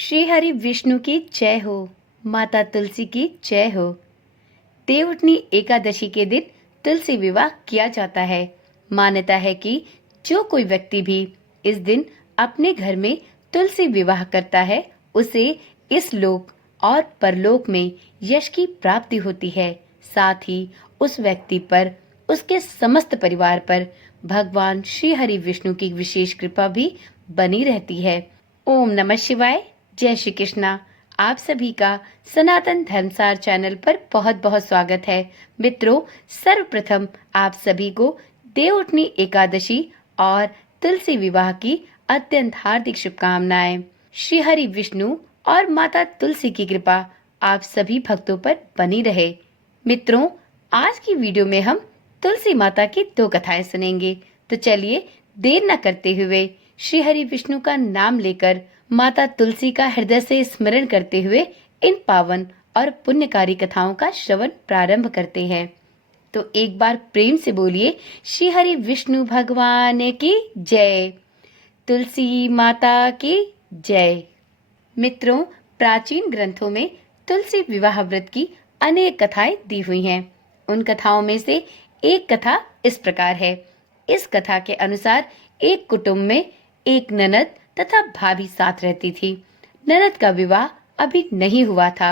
श्री हरि विष्णु की जय हो। माता तुलसी की जय हो। देवउठनी एकादशी के दिन तुलसी विवाह किया जाता है। मान्यता है कि जो कोई व्यक्ति भी इस दिन अपने घर में तुलसी विवाह करता है उसे इस लोक और परलोक में यश की प्राप्ति होती है। साथ ही उस व्यक्ति पर, उसके समस्त परिवार पर भगवान श्री हरि विष्णु की विशेष कृपा भी बनी रहती है। ओम नमः शिवाय। जय श्री कृष्णा। आप सभी का सनातन धर्मसार चैनल पर बहुत बहुत स्वागत है। मित्रों, सर्वप्रथम आप सभी को देवउठनी एकादशी और तुलसी विवाह की अत्यंत हार्दिक शुभकामनाएं। श्री हरि विष्णु और माता तुलसी की कृपा आप सभी भक्तों पर बनी रहे। मित्रों, आज की वीडियो में हम तुलसी माता की 2 कथाएं सुनेंगे। तो चलिए देर न करते हुए श्री हरि विष्णु का नाम लेकर माता तुलसी का हृदय से स्मरण करते हुए इन पावन और पुण्यकारी कथाओं का श्रवण प्रारंभ करते हैं। तो एक बार प्रेम से बोलिए, श्री हरि विष्णु भगवान की जय, तुलसी माता की जय। मित्रों, प्राचीन ग्रंथों में तुलसी विवाह व्रत की अनेक कथाएं दी हुई हैं। उन कथाओं में से एक कथा इस प्रकार है। इस कथा के अनुसार एक कुटुंब में एक ननद तथा भाभी साथ रहती थी। ननद का विवाह अभी नहीं हुआ था।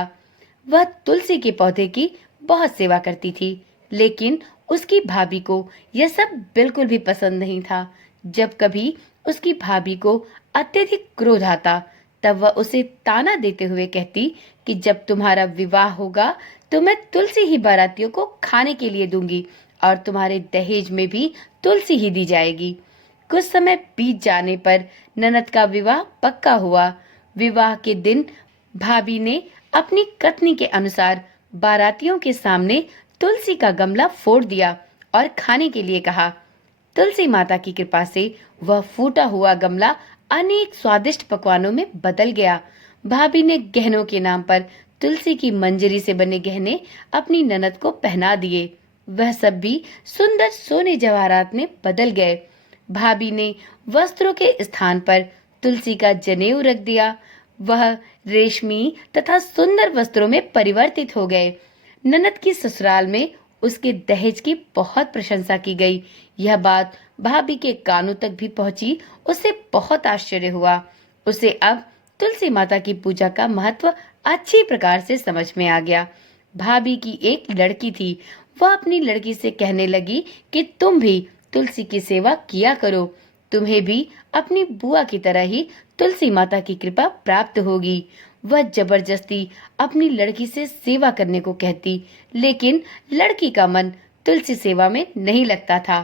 वह तुलसी के पौधे की बहुत सेवा करती थी, लेकिन उसकी भाभी को यह सब बिल्कुल भी पसंद नहीं था। जब कभी उसकी भाभी को अत्यधिक क्रोध आता, तब वह उसे ताना देते हुए कहती कि जब तुम्हारा विवाह होगा तो मैं तुलसी ही बारातियों को खाने के लिए दूंगी और तुम्हारे दहेज में भी तुलसी ही दी जाएगी। कुछ समय बीत जाने पर ननद का विवाह पक्का हुआ। विवाह के दिन भाभी ने अपनी कथनी के अनुसार बारातियों के सामने तुलसी का गमला फोड़ दिया और खाने के लिए कहा। तुलसी माता की कृपा से वह फूटा हुआ गमला अनेक स्वादिष्ट पकवानों में बदल गया। भाभी ने गहनों के नाम पर तुलसी की मंजरी से बने गहने अपनी ननद को पहना दिए। वह सब भी सुंदर सोने जवाहरात में बदल गए। भाभी ने वस्त्रों के स्थान पर तुलसी का जनेऊ रख दिया। वह रेशमी तथा सुंदर वस्त्रों में परिवर्तित हो गए। ननद की ससुराल में उसके दहेज की बहुत प्रशंसा की गई। यह बात भाभी के कानों तक भी पहुंची। उसे बहुत आश्चर्य हुआ। उसे अब तुलसी माता की पूजा का महत्व अच्छी प्रकार से समझ में आ गया। भाभी की एक लड़की थी। वह अपनी लड़की से कहने लगी कि तुम भी तुलसी की सेवा किया करो। तुम्हें भी अपनी बुआ की तरह ही तुलसी माता की कृपा प्राप्त होगी। वह जबरदस्ती अपनी लड़की से सेवा करने को कहती, लेकिन लड़की का मन तुलसी सेवा में नहीं लगता था।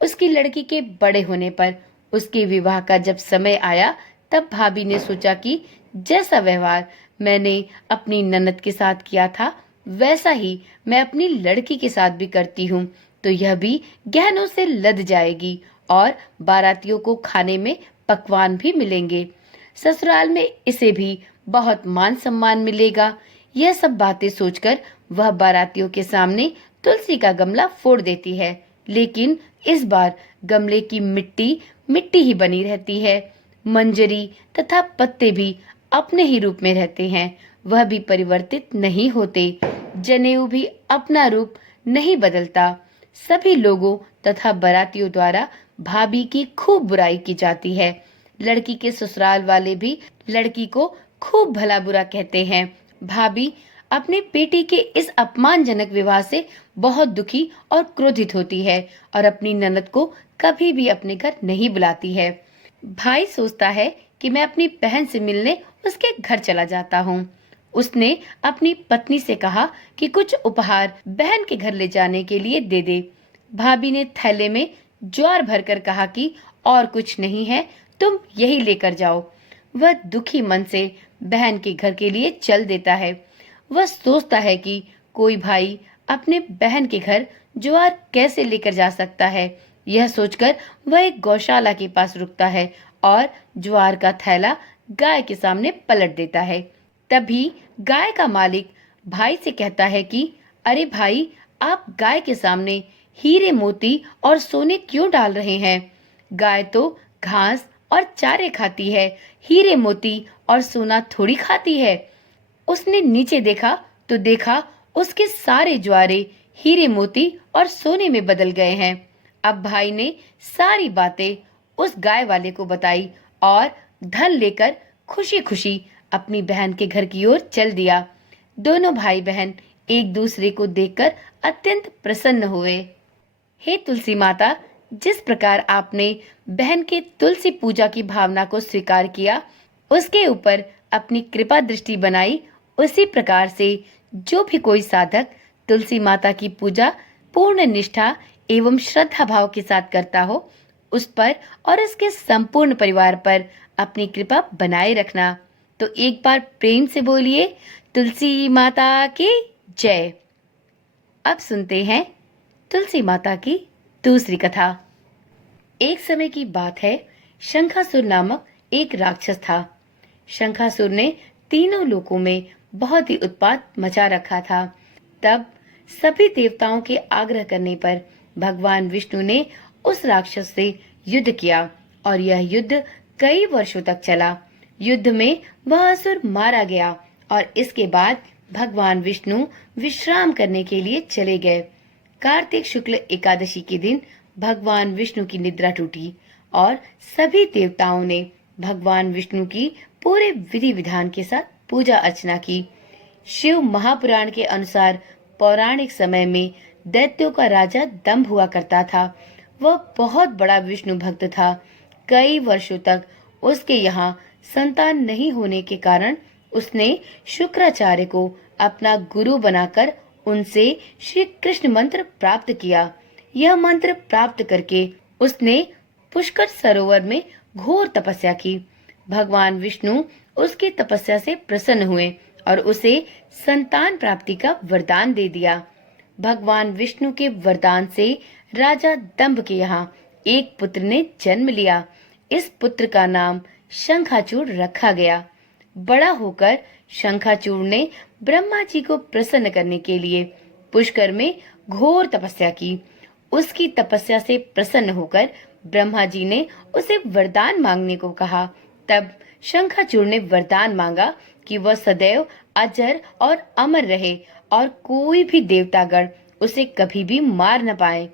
उसकी लड़की के बड़े होने पर उसके विवाह का जब समय आया, तब भाभी ने सोचा कि जैसा व्यवहार मैंने अपनी ननद के साथ किया था, वैसा ही मैं अपनी लड़की के साथ भी करती हूँ, तो यह भी गहनों से लद जाएगी और बारातियों को खाने में पकवान भी मिलेंगे। ससुराल में इसे भी बहुत मान सम्मान मिलेगा। यह सब बातें सोचकर वह बारातियों के सामने तुलसी का गमला फोड़ देती है, लेकिन इस बार गमले की मिट्टी मिट्टी ही बनी रहती है। मंजरी तथा पत्ते भी अपने ही रूप में रहते हैं, वह भी परिवर्तित नहीं होते। जनेऊ भी अपना रूप नहीं बदलता। सभी लोगों तथा बारातियों द्वारा भाभी की खूब बुराई की जाती है। लड़की के ससुराल वाले भी लड़की को खूब भला बुरा कहते हैं। भाभी अपने बेटी के इस अपमानजनक विवाह से बहुत दुखी और क्रोधित होती है और अपनी ननद को कभी भी अपने घर नहीं बुलाती है। भाई सोचता है कि मैं अपनी बहन से मिलने उसके घर चला जाता हूँ। उसने अपनी पत्नी से कहा कि कुछ उपहार बहन के घर ले जाने के लिए दे दे। भाभी ने थैले में ज्वार भरकर कहा कि और कुछ नहीं है, तुम यही लेकर जाओ। वह दुखी मन से बहन के घर के लिए चल देता है। वह सोचता है कि कोई भाई अपने बहन के घर ज्वार कैसे लेकर जा सकता है। यह सोचकर वह एक गौशाला के पास रुकता है और ज्वार का थैला गाय के सामने पलट देता है। तभी गाय का मालिक भाई से कहता है कि अरे भाई, आप गाय के सामने हीरे मोती और सोने क्यों डाल रहे हैं? गाय तो घास और चारे खाती है, हीरे मोती और सोना थोड़ी खाती है। उसने नीचे देखा तो देखा उसके सारे ज्वारे हीरे मोती और सोने में बदल गए हैं। अब भाई ने सारी बातें उस गाय वाले को बताई और धन लेकर खुशी खुशी अपनी बहन के घर की ओर चल दिया। दोनों भाई बहन एक दूसरे को देखकर अत्यंत प्रसन्न हुए। हे तुलसी माता, जिस प्रकार आपने बहन के तुलसी पूजा की भावना को स्वीकार किया, उसके ऊपर अपनी कृपा दृष्टि बनाई, उसी प्रकार से जो भी कोई साधक तुलसी माता की पूजा पूर्ण निष्ठा एवं श्रद्धा भाव के साथ करता हो, उस पर और उसके संपूर्ण परिवार पर अपनी कृपा बनाए रखना। तो एक बार प्रेम से बोलिए, तुलसी माता की जय। अब सुनते हैं तुलसी माता की दूसरी कथा। एक समय की बात है, शंखासुर नामक एक राक्षस था। शंखासुर ने तीनों लोकों में बहुत ही उत्पात मचा रखा था। तब सभी देवताओं के आग्रह करने पर भगवान विष्णु ने उस राक्षस से युद्ध किया और यह युद्ध कई वर्षों तक चला। युद्ध में वह असुर मारा गया और इसके बाद भगवान विष्णु विश्राम करने के लिए चले गए। कार्तिक शुक्ल एकादशी के दिन भगवान विष्णु की निद्रा टूटी और सभी देवताओं ने भगवान विष्णु की पूरे विधि विधान के साथ पूजा अर्चना की। शिव महापुराण के अनुसार पौराणिक समय में दैत्यों का राजा दंभ हुआ करता था। वह बहुत बड़ा विष्णु भक्त था। कई वर्षों तक उसके यहाँ संतान नहीं होने के कारण उसने शुक्राचार्य को अपना गुरु बनाकर उनसे श्री कृष्ण मंत्र प्राप्त किया। यह मंत्र प्राप्त करके उसने पुष्कर सरोवर में घोर तपस्या की। भगवान विष्णु उसकी तपस्या से प्रसन्न हुए और उसे संतान प्राप्ति का वरदान दे दिया। भगवान विष्णु के वरदान से राजा दंभ के यहाँ एक पुत्र ने जन्म लिया। इस पुत्र का नाम शंखाचूड़ रखा गया। बड़ा होकर शंखाचूड़ ने ब्रह्मा जी को प्रसन्न करने के लिए पुष्कर में घोर तपस्या की। उसकी तपस्या से प्रसन्न होकर ब्रह्मा जी ने उसे वरदान मांगने को कहा। तब शंखाचूड़ ने वरदान मांगा कि वह सदैव अजर और अमर रहे और कोई भी देवतागण उसे कभी भी मार न पाए।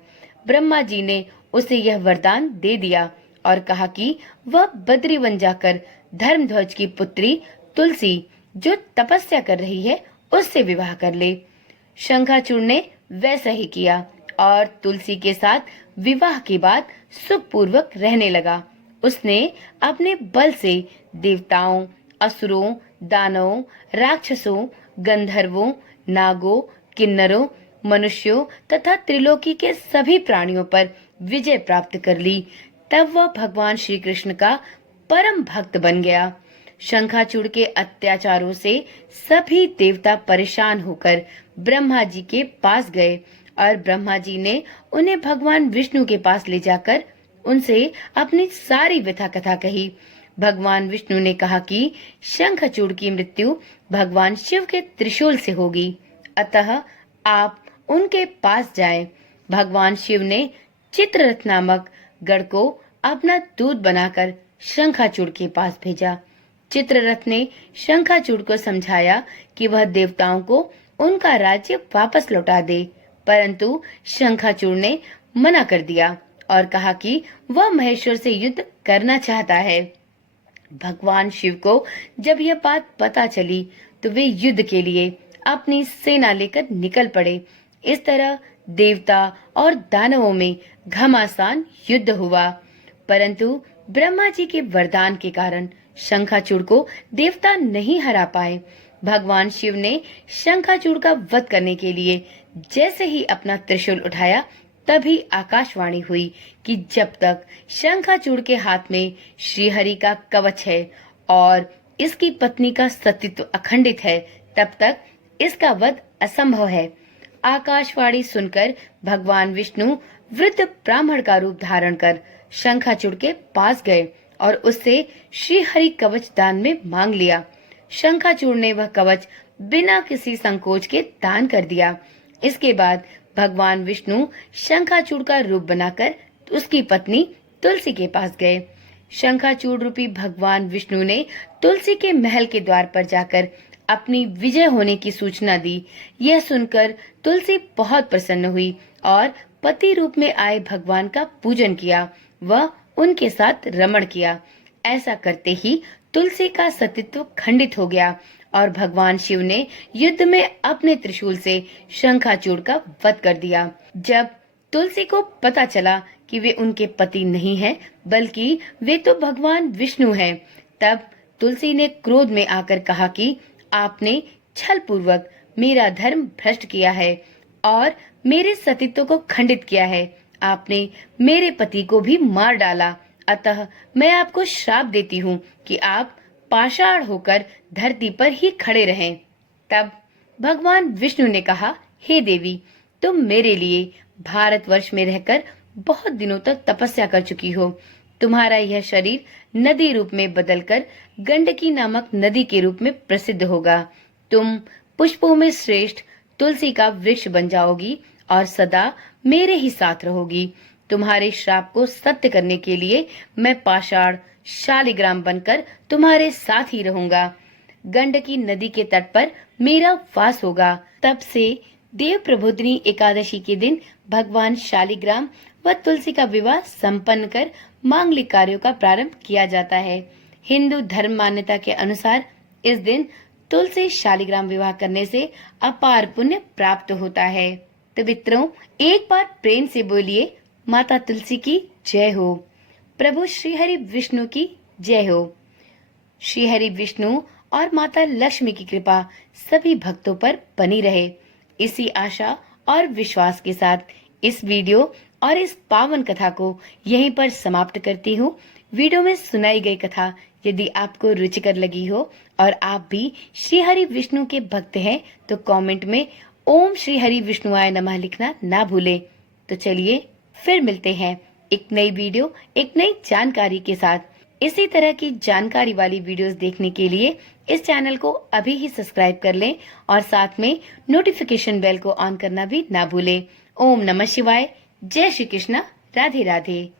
ब्रह्मा जी ने उसे यह वरदान दे दिया और कहा कि वह बद्रीवन जाकर धर्मध्वज की पुत्री तुलसी, जो तपस्या कर रही है, उससे विवाह कर ले। शंखाचूड़ ने वैसा ही किया और तुलसी के साथ विवाह के बाद सुखपूर्वक रहने लगा। उसने अपने बल से देवताओं, असुरों, दानवों, राक्षसों, गंधर्वों, नागों, किन्नरों, मनुष्यों तथा त्रिलोकी के सभी प्राणियों पर विजय प्राप्त कर ली। तब वह भगवान श्री कृष्ण का परम भक्त बन गया। शंखाचूड़ के अत्याचारों से सभी देवता परेशान होकर ब्रह्मा जी के पास गए और ब्रह्मा जी ने उन्हें भगवान विष्णु के पास ले जाकर उनसे अपनी सारी व्यथा कथा कही। भगवान विष्णु ने कहा कि शंखचूड़ की मृत्यु भगवान शिव के त्रिशूल से होगी, अतः आप उनके पास जाएं। भगवान शिव ने चित्ररथ नामक गढ़ को अपना दूत बनाकर शंखाचूड़ के पास भेजा। चित्ररथ ने शंखाचूड़ को समझाया कि वह देवताओं को उनका राज्य वापस लौटा दे, परंतु शंखाचूड़ ने मना कर दिया और कहा कि वह महेश्वर से युद्ध करना चाहता है। भगवान शिव को जब यह बात पता चली तो वे युद्ध के लिए अपनी सेना लेकर निकल पड़े। इस तरह देवता और दानवों में घमासान युद्ध हुआ, परंतु ब्रह्मा जी के वरदान के कारण शंखाचूड़ को देवता नहीं हरा पाए। भगवान शिव ने शंखाचूड़ का वध करने के लिए जैसे ही अपना त्रिशूल उठाया, तभी आकाशवाणी हुई कि जब तक शंखाचूड़ के हाथ में श्रीहरि का कवच है और इसकी पत्नी का सतीत्व अखंडित है, तब तक इसका वध असंभव है। आकाशवाणी सुनकर भगवान विष्णु वृद्ध ब्राह्मण का रूप धारण कर शंखाचूड़ के पास गए और उससे श्रीहरि कवच दान में मांग लिया। शंखाचूड़ ने वह कवच बिना किसी संकोच के दान कर दिया। इसके बाद भगवान विष्णु शंखाचूड़ का रूप बनाकर उसकी पत्नी तुलसी के पास गए। शंखाचूड़ रूपी भगवान विष्णु ने तुलसी के महल के द्वार पर जाकर अपनी विजय होने की सूचना दी। यह सुनकर तुलसी बहुत प्रसन्न हुई और पति रूप में आए भगवान का पूजन किया। वह उनके साथ रमण किया। ऐसा करते ही तुलसी का सतीत्व खंडित हो गया और भगवान शिव ने युद्ध में अपने त्रिशूल से शंखाचूड़ का वध कर दिया। जब तुलसी को पता चला कि वे उनके पति नहीं हैं, बल्कि वे तो भगवान विष्णु हैं, तब तुलसी ने क्रोध में आकर कहा कि आपने छल पूर्वक मेरा धर्म भ्रष्ट किया है और मेरे सतीत्व को खंडित किया है। आपने मेरे पति को भी मार डाला। अतः मैं आपको श्राप देती हूँ कि आप पाषाण होकर धरती पर ही खड़े रहें। तब भगवान विष्णु ने कहा, हे देवी, तुम मेरे लिए भारतवर्ष में रहकर बहुत दिनों तक तपस्या कर चुकी हो। तुम्हारा यह शरीर नदी रूप में बदलकर गंडकी नामक नदी के रूप में प्रसिद्ध होगा। तुम पुष्पों में श्रेष्ठ तुलसी का वृक्ष बन जाओगी और सदा मेरे ही साथ रहोगी। तुम्हारे श्राप को सत्य करने के लिए मैं पाषाण शालिग्राम बनकर तुम्हारे साथ ही रहूंगा। गंडकी नदी के तट पर मेरा वास होगा। तब से देव प्रबोधिनी एकादशी के दिन भगवान शालिग्राम व तुलसी का विवाह संपन्न कर मांगलिक कार्यों का प्रारंभ किया जाता है। हिंदू धर्म मान्यता के अनुसार इस दिन तुलसी शालिग्राम विवाह करने से अपार पुण्य प्राप्त होता है। तो मित्रों, एक बार प्रेम से बोलिए, माता तुलसी की जय हो, प्रभु श्री हरि विष्णु की जय हो। श्री हरि विष्णु और माता लक्ष्मी की कृपा सभी भक्तों पर बनी रहे। इसी आशा और विश्वास के साथ इस वीडियो और इस पावन कथा को यहीं पर समाप्त करती हूँ। वीडियो में सुनाई गई कथा यदि आपको रुचिकर लगी हो और आप भी श्री हरि विष्णु के भक्त हैं, तो कमेंट में ओम श्री हरि विष्णुआय नमः लिखना ना भूलें। तो चलिए फिर मिलते हैं एक नई वीडियो, एक नई जानकारी के साथ। इसी तरह की जानकारी वाली वीडियोस देखने के लिए इस चैनल को अभी ही सब्सक्राइब कर लें और साथ में नोटिफिकेशन बेल को ऑन करना भी ना भूलें। ओम नमः शिवाय। जय श्री कृष्णा। राधे राधे।